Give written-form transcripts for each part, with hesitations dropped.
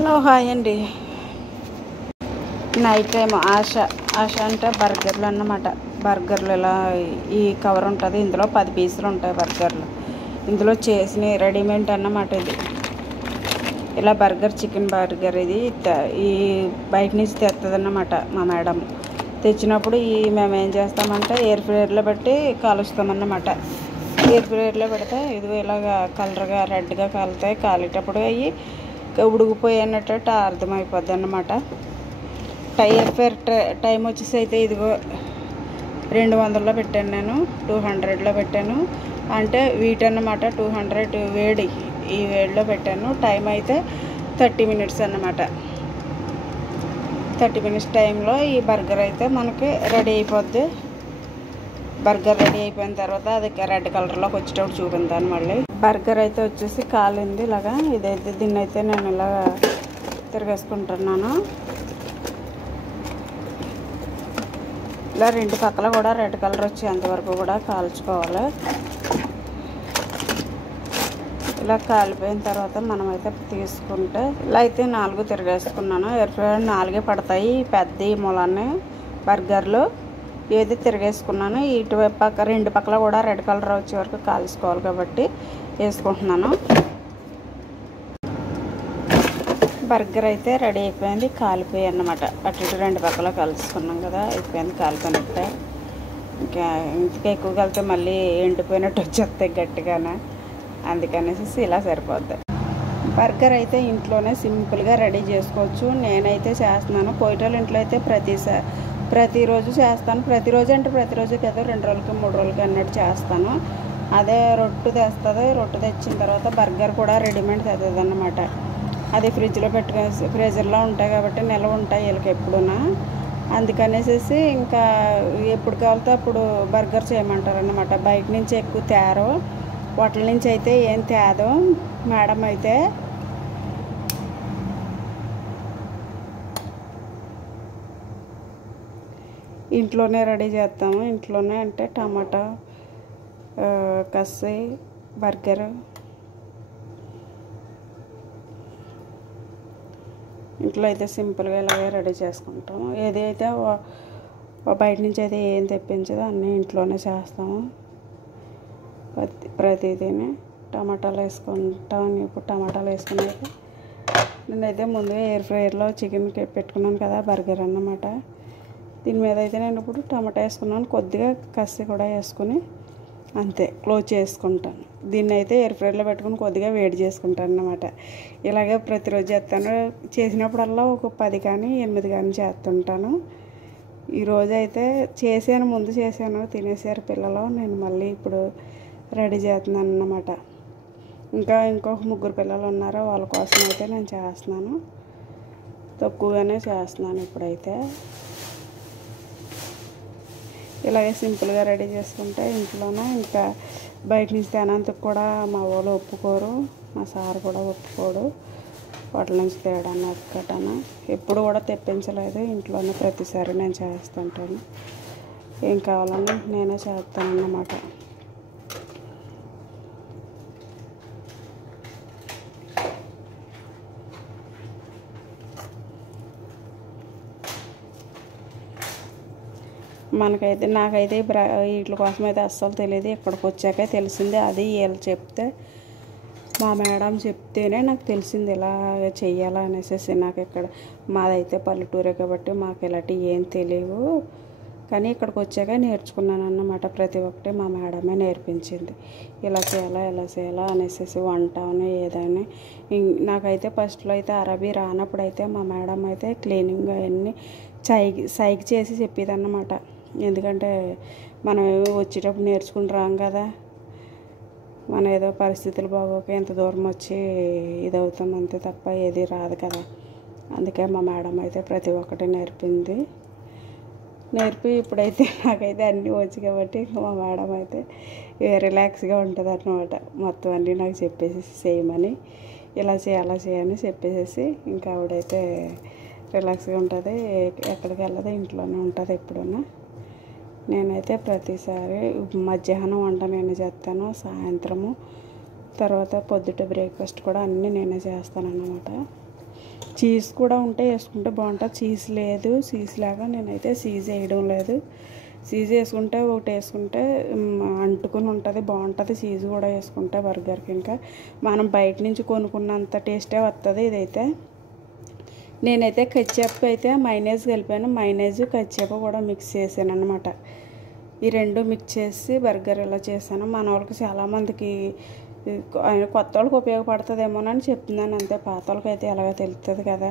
Hello hi అండి. Night time ఆశ అంటే బర్గర్లు అన్నమాట. బర్గర్లు ఇలా ఈ కవర్ ఉంటుంది, ఇందులో 10 పీసులు ఉంటాయి బర్గర్లు. ఇందులో చేసిన రెడీమేడ్ అన్నమాట. ఇది ఇలా బర్గర్, చికెన్ బర్గర్ ఇది ఈ బయట నుంచి తెస్తుంది అన్నమాట మా మేడం. తెచ్చినప్పుడు మేము ఏం చేస్తామంటే ఎయిర్ ఫ్రైయర్లో పెట్టి కాలుస్తామన్నమాట. ఎయిర్ ఫ్రైయర్లో పెడితే ఇది ఇలాగా కలర్గా రెడ్గా కాలుతాయి. కాలేటప్పుడు అవి ఉడికిపోయినట్టు అర్థమైపోద్ది అన్నమాట. ఎయిర్ ఫ్రైయర్ టైం వచ్చేసి అయితే ఇదిగో 200లో పెట్టాను, నేను 200లో పెట్టాను. అంటే వీటన్నమాట 200 వేడి, ఈ వేడిలో పెట్టాను. టైం అయితే 30 మినిట్స్ అన్నమాట. 30 మినిట్స్ టైంలో ఈ బర్గర్ అయితే మనకి రెడీ అయిపోద్ది. బర్గర్ రెడీ అయిపోయిన తర్వాత అది రెడ్ కలర్లోకి వచ్చేటప్పుడు చూపించాను. మళ్ళీ బర్గర్ అయితే వచ్చేసి కాలింది ఇలాగా. ఇదైతే దీన్ని అయితే నేను ఇలా తిరిగేసుకుంటున్నాను. ఇలా 2 పక్కల కూడా రెడ్ కలర్ వచ్చేంతవరకు కూడా కాల్చుకోవాలి. ఇలా కాలిపోయిన తర్వాత మనమైతే తీసుకుంటే ఇలా అయితే 4 తిరిగేసుకున్నాను. ఎయిర్ ఫ్రైయర్ 4 పడతాయి పెద్ద మూలాన్ని బర్గర్లు. ఏది తిరిగేసుకున్నాను. ఇటువైపు పక్క 2 పక్కల కూడా రెడ్ కలర్ వచ్చే వరకు కాల్చుకోవాలి కాబట్టి వేసుకుంటున్నాను. బర్గర్ అయితే రెడీ అయిపోయింది, కాలిపోయి అన్నమాట. అటు ఇటు 2 పక్కల కలుసుకున్నాం కదా, అయిపోయింది, కాలిపోయినట్టే. ఇంకా ఇంతకు ఎక్కువ కలిపితే మళ్ళీ ఎండిపోయినట్టు వచ్చేస్తాయి గట్టిగానే, అందుకనేసి ఇలా సరిపోద్ది. బర్గర్ అయితే ఇంట్లోనే సింపుల్గా రెడీ చేసుకోవచ్చు. నేనైతే చేస్తున్నాను. కోయిటోళ్ళ ఇంట్లో అయితే ప్రతిరోజు చేస్తాను. ప్రతిరోజు అంటే ప్రతిరోజు కదా, 2 రోజులకి 3 రోజులకి అన్నట్టు చేస్తాను. అదే రొట్టె తెస్తుంది. రొట్టె తెచ్చిన తర్వాత బర్గర్ కూడా రెడీమేడ్ తెస్తుంది అన్నమాట. అది ఫ్రిడ్జ్లో పెట్టుకుని ఫ్రీజర్లో ఉంటాయి కాబట్టి నిల్వ ఉంటాయి వీళ్ళకి ఎప్పుడునా. అందుకనేసి ఇంకా ఎప్పుడు కావాలితే అప్పుడు బర్గర్ చేయమంటారు అన్నమాట. బయట నుంచి ఎక్కువ తేరు, హోటల్ నుంచి అయితే ఏం తేదు మేడం. అయితే ఇంట్లోనే రెడీ చేస్తాము. ఇంట్లోనే అంటే టమాటా, కస్సీ, బర్గర్ ఇంట్లో అయితే సింపుల్గా ఇలాగే రెడీ చేసుకుంటాము. ఏది అయితే బయట నుంచి అయితే ఏం తెప్పించదో అన్నీ ఇంట్లోనే చేస్తాము. ప్రతిదీని టమాటాలు వేసుకుంటాం. ఇప్పుడు టమాటాలు వేసుకున్నాక నేనైతే ముందుగా ఎయిర్ ఫ్రైయర్లో చికెన్ పెట్టుకున్నాను కదా, బర్గర్ అన్నమాట. దీని మీద అయితే నేను ఇప్పుడు టమాటా వేసుకున్నాను, కొద్దిగా కస్సి కూడా వేసుకుని అంతే క్లోజ్ చేసుకుంటాను. దీన్ని అయితే ఎయిర్ ఫ్రైయర్లో పెట్టుకుని కొద్దిగా వేడి చేసుకుంటాను అన్నమాట. ఇలాగే ప్రతిరోజు చేస్తాను. చేసినప్పుడల్లా ఒక 10 కానీ 8 కానీ చేస్తుంటాను. ఈరోజు అయితే చేశాను, ముందు చేశాను, తినేసారు పిల్లలు. నేను మళ్ళీ ఇప్పుడు రెడీ చేస్తున్నాను అన్నమాట. ఇంకొక 3 పిల్లలు ఉన్నారు, వాళ్ళ కోసం అయితే నేను చేస్తున్నాను. తక్కువగానే చేస్తున్నాను ఇప్పుడైతే. ఇలాగే సింపుల్గా రెడీ చేసుకుంటే ఇంట్లోనే. ఇంకా బయట నుంచి తినందుకు కూడా మా వాళ్ళు ఒప్పుకోరు, మా సార్ కూడా ఒప్పుకోడు హోటల్ నుంచి తేడాను ఒక్కటను. ఎప్పుడు కూడా తెప్పించలేదు, ఇంట్లోనే ప్రతిసారి నేను చేస్తుంటాను. ఏం కావాలన్నా నేనే చేస్తాను అన్నమాట. నాకైతే వీటి కోసం అయితే అస్సలు తెలియదు. ఇక్కడికి వచ్చాకే తెలిసింది. అది వీళ్ళు చెప్తే, మా మేడం చెప్తేనే నాకు తెలిసింది ఇలా చెయ్యాలా అనేసి. నాకు ఇక్కడ మాదైతే పల్లెటూరే కాబట్టి మాకు ఇలాంటివి ఏం తెలియవు. కానీ ఇక్కడికి వచ్చాక నేర్చుకున్నాను అన్నమాట. ప్రతి ఒక్కటి మా మేడమే నేర్పించింది. ఇలా చేయాలా అనేసి వంట ఏదైనా. నాకైతే ఫస్ట్లో అయితే అరబీ రానప్పుడు అయితే మా మేడం అయితే క్లీనింగ్ అవన్నీ సైగ చేసి చెప్పేది అన్నమాట. ఎందుకంటే మనం వచ్చేటప్పుడు నేర్చుకుని రాం కదా, మన ఏదో పరిస్థితులు బాగోక ఎంత దూరం వచ్చి ఇదవుతాం అంతే తప్ప ఏది రాదు కదా. అందుకే మా మేడం అయితే ప్రతి ఒక్కటి నేర్పి ఇప్పుడైతే నాకైతే అన్నీ వచ్చు కాబట్టి ఇంకా మా మేడం అయితే రిలాక్స్గా ఉంటుంది అన్నమాట. మొత్తం అన్నీ నాకు చెప్పేసి చేయమని, ఇలా అలా చేయని చెప్పేసి ఇంకా ఆవిడైతే రిలాక్స్గా ఉంటుంది. ఎక్కడికి వెళ్ళదు, ఇంట్లోనే ఉంటుంది ఎప్పుడన్నా. నేనైతే ప్రతిసారి మధ్యాహ్నం వంట నేనే చేస్తాను, సాయంత్రము తర్వాత పొద్దుట బ్రేక్ఫాస్ట్ కూడా అన్నీ నేనే చేస్తాను అన్నమాట. చీజ్ కూడా ఉంటే వేసుకుంటే బాగుంటుంది. చీజ్ లేదు, చీజ్ లాగా నేనైతే చీజ్ వేయడం లేదు. చీజ్ వేసుకుంటే ఒకటి వేసుకుంటే అంటుకుని ఉంటుంది, బాగుంటుంది. చీజ్ కూడా వేసుకుంటే బర్గర్కి ఇంకా మనం బయట నుంచి కొనుక్కున్నంత టేస్టే వస్తుంది. ఇదైతే నేనైతే కచ్చాప్ అయితే మైనేజ్ కలిపాను. మైనేజ్ కచ్చాప్ కూడా మిక్స్ చేశాను అనమాట. ఈ రెండు మిక్స్ చేసి బర్గర్ ఇలా చేశాను. మన వాళ్ళకి చాలామందికి కొత్త వాళ్ళకి ఉపయోగపడుతుందేమోనని చెప్తున్నాను అంతే. పాత వాళ్ళకి అయితే ఎలాగో తెలుస్తుంది కదా,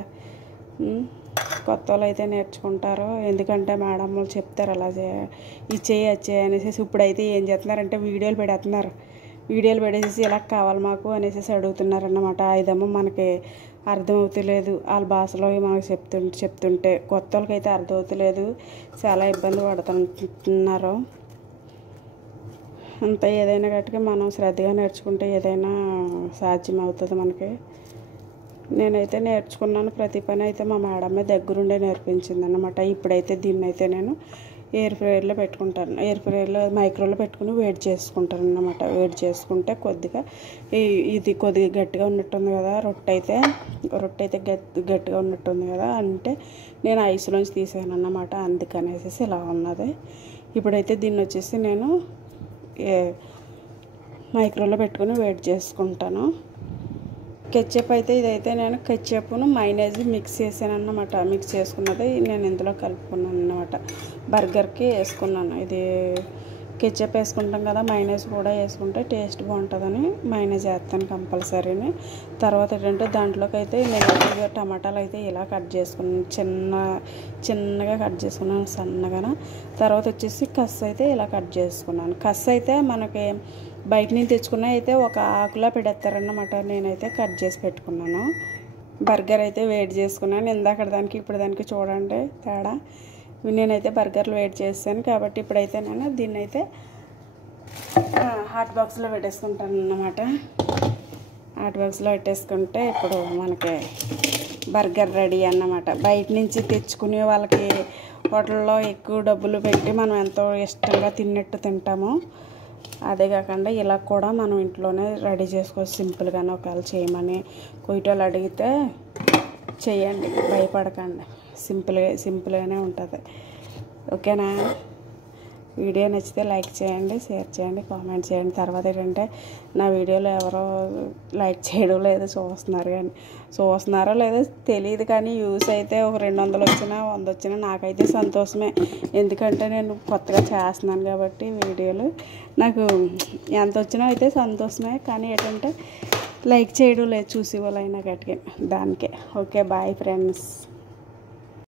కొత్త వాళ్ళు అయితే నేర్చుకుంటారు. ఎందుకంటే మేడం వాళ్ళు చెప్తారు అలా ఇది చేయి అది చేయి అనేసి. ఇప్పుడైతే ఏం చేస్తున్నారంటే వీడియోలు పెడేసేసి ఇలా కావాలి మాకు అనేసి అడుగుతున్నారన్నమాట. ఇదేమో మనకి అర్థమవుతలేదు, వాళ్ళ భాషలో మనకు చెప్తుంటే కొత్త వాళ్ళకి అయితే అర్థమవుతలేదు, చాలా ఇబ్బంది పడుతున్నారు. అంత ఏదైనా గట్టిగా మనం శ్రద్ధగా నేర్చుకుంటే ఏదైనా సాధ్యం అవుతుంది మనకి. నేనైతే నేర్చుకున్నాను. ప్రతి పని అయితే మా మేడమే దగ్గరుండే నేర్పించింది అన్నమాట. ఇప్పుడైతే దీన్ని అయితే నేను ఎయిర్ ఫ్రైయర్లో పెట్టుకుంటాను. ఎయిర్ ఫ్రైయర్లో మైక్రోలో పెట్టుకుని వేడి చేసుకుంటాను అన్నమాట. వేడి చేసుకుంటే కొద్దిగా ఇది కొద్దిగా గట్టిగా ఉన్నట్టుంది కదా, రొట్టె అయితే గట్టిగా ఉన్నట్టుంది కదా అంటే నేను ఐస్లోంచి తీసాను అన్నమాట. అందుకనేసి ఇలా ఉన్నది. ఇప్పుడైతే దీన్ని వచ్చేసి నేను మైక్రోలో పెట్టుకుని వేడి చేసుకుంటాను. కెచ్చప్ అయితే ఇదైతే నేను కెచ్చప్ను మైనేజ్ మిక్స్ చేశాను అన్నమాట. మిక్స్ చేసుకున్నది నేను ఇందులో కలుపుకున్నాను అన్నమాట. బర్గర్కి వేసుకున్నాను. ఇది కెచ్చప్ వేసుకుంటాం కదా, మైనేజ్ కూడా వేసుకుంటే టేస్ట్ బాగుంటుందని మైనేజ్ వేస్తాను కంపల్సరీని. తర్వాత ఏంటంటే దాంట్లోకి అయితే నేను టమాటాలు అయితే ఇలా కట్ చేసుకున్నాను, చిన్నగా కట్ చేసుకున్నాను సన్నగా. తర్వాత వచ్చేసి కస్ అయితే ఇలా కట్ చేసుకున్నాను. కస్ అయితే మనకి బయట నుంచి తెచ్చుకున్న అయితే ఒక ఆకులా పెడతారన్నమాట. నేనైతే కట్ చేసి పెట్టుకున్నాను. బర్గర్ అయితే వేడి చేసుకున్నాను. ఇందాక దానికి ఇప్పుడు దానికి చూడండి తేడా. నేనైతే బర్గర్లు వేడి చేస్తాను కాబట్టి ఇప్పుడైతే నేను దీన్ని అయితే హాట్ బాక్స్లో పెట్టేసుకుంటాను అన్నమాట. హాట్ బాక్స్లో పెట్టేసుకుంటే ఇప్పుడు మనకి బర్గర్ రెడీ అన్నమాట. బయట నుంచి తెచ్చుకునే వాళ్ళకి హోటల్లో ఎక్కువ డబ్బులు పెట్టి మనం ఎంతో ఇష్టంగా తిన్నట్టు తింటాము. అదే కాకుండా ఇలా కూడా మనం ఇంట్లోనే రెడీ చేసుకోవచ్చు సింపుల్గానే. ఒకవేళ చేయమని కొయ్యటోళ్ళు అడిగితే చేయండి, భయపడకండి. సింపుల్గానే ఉంటుంది. ఓకేనా? వీడియో నచ్చితే లైక్ చేయండి, షేర్ చేయండి, కామెంట్ చేయండి. తర్వాత ఏంటంటే నా వీడియోలో ఎవరో లైక్ చేయడం లేదు, చూస్తున్నారో లేదో తెలియదు కానీ యూస్ అయితే ఒక 200 వచ్చినా 100 వచ్చినా నాకైతే సంతోషమే. ఎందుకంటే నేను కొత్తగా చేస్తున్నాను కాబట్టి వీడియోలు నాకు ఎంత వచ్చినా అయితే సంతోషమే. కానీ ఏంటంటే లైక్ చేయడం లేదు చూసి వాళ్ళైనా గట్టిగా దానికే. Okay, bye friends.